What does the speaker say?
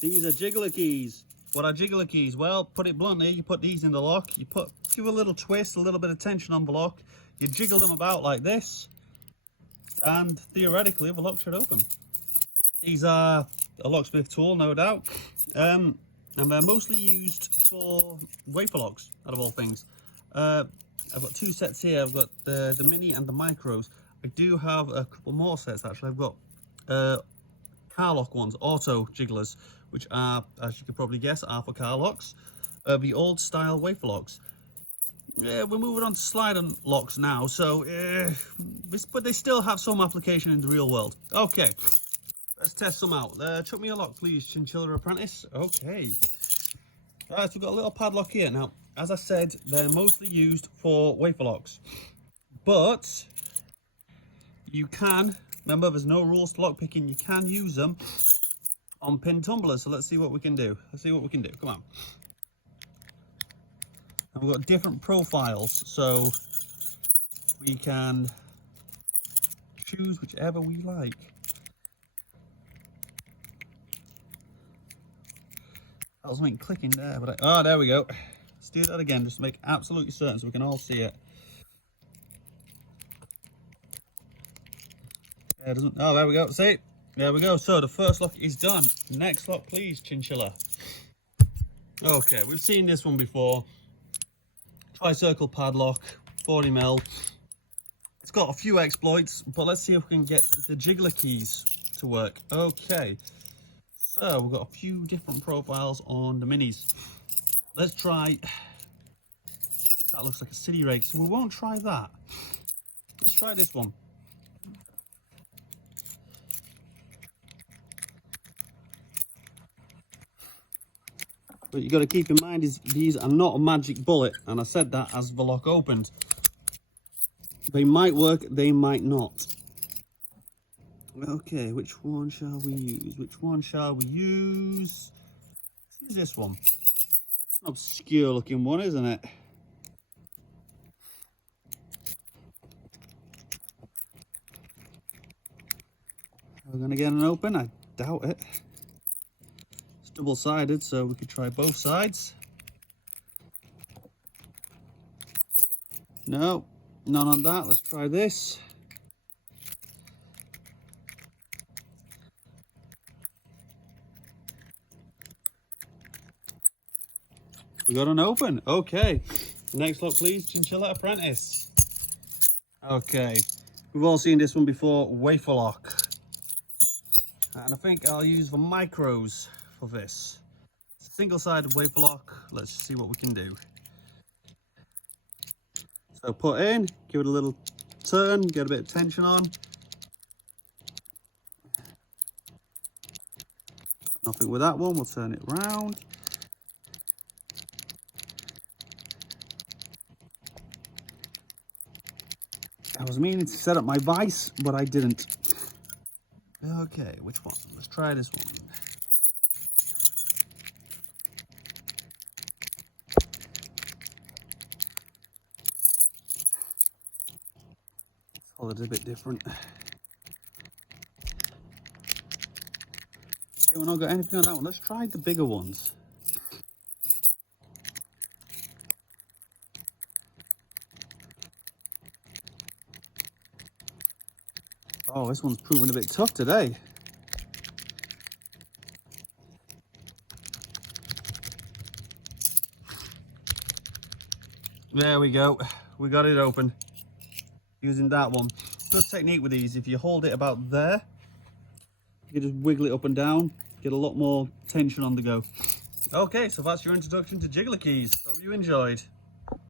These are jiggler keys. What are jiggler keys? Well, put it bluntly, you put these in the lock, give a little twist, a little bit of tension on the lock, you jiggle them about like this, and theoretically the lock should open. These are a locksmith tool, no doubt, and they're mostly used for wafer locks, out of all things. I've got two sets here. I've got the mini and the micros. I do have a couple more sets actually. I've got car lock ones, auto jigglers, which are, as you could probably guess, are for car locks. The old style wafer locks. We're moving on to slide on locks now, so but they still have some application in the real world. Okay, let's test some out. Chuck me a lock, please, Chinchilla Apprentice. Okay. Right, so we've got a little padlock here. Now, as I said, they're mostly used for wafer locks, but you can, remember, there's no rules to lock picking. You can use them on pin tumblers. So let's see what we can do. Come on. And we've got different profiles, so we can choose whichever we like. That was something clicking there, but oh, there we go. Let's do that again, just to make absolutely certain so we can all see it. Yeah, it doesn't. Oh, there we go. See, there we go. So the first lock is done. Next lock, please, Chinchilla. Okay, we've seen this one before. Tri-circle padlock, 40mm. It's got a few exploits, but let's see if we can get the jiggler keys to work. Okay. So we've got a few different profiles on the minis. Let's try, that looks like a city rake, so we won't try that. Let's try this one. But you got to keep in mind is these are not a magic bullet, and I said that as the lock opened. They might work, they might not. Okay, which one shall we use? Let's use this one. It's an obscure looking one, isn't it? We're gonna get an open? I doubt it. It's double-sided, so we could try both sides. No, none on that. Let's try this. We got an open. Okay. Next lock, please, Chinchilla Apprentice. Okay. We've all seen this one before, wafer lock. And I think I'll use the micros for this. Single-sided wafer lock. Let's see what we can do. So put in, give it a little turn, get a bit of tension on. Nothing with that one, we'll turn it round. I was meaning to set up my vise, but I didn't. Okay, which one? Let's try this one. Oh, it's a bit different. Okay, we've not got anything on that one. Let's try the bigger ones. Oh, this one's proving a bit tough today. There we go. We got it open using that one. Good technique with these. If you hold it about there, you can just wiggle it up and down, get a lot more tension on the go. Okay, so that's your introduction to jiggler keys. Hope you enjoyed.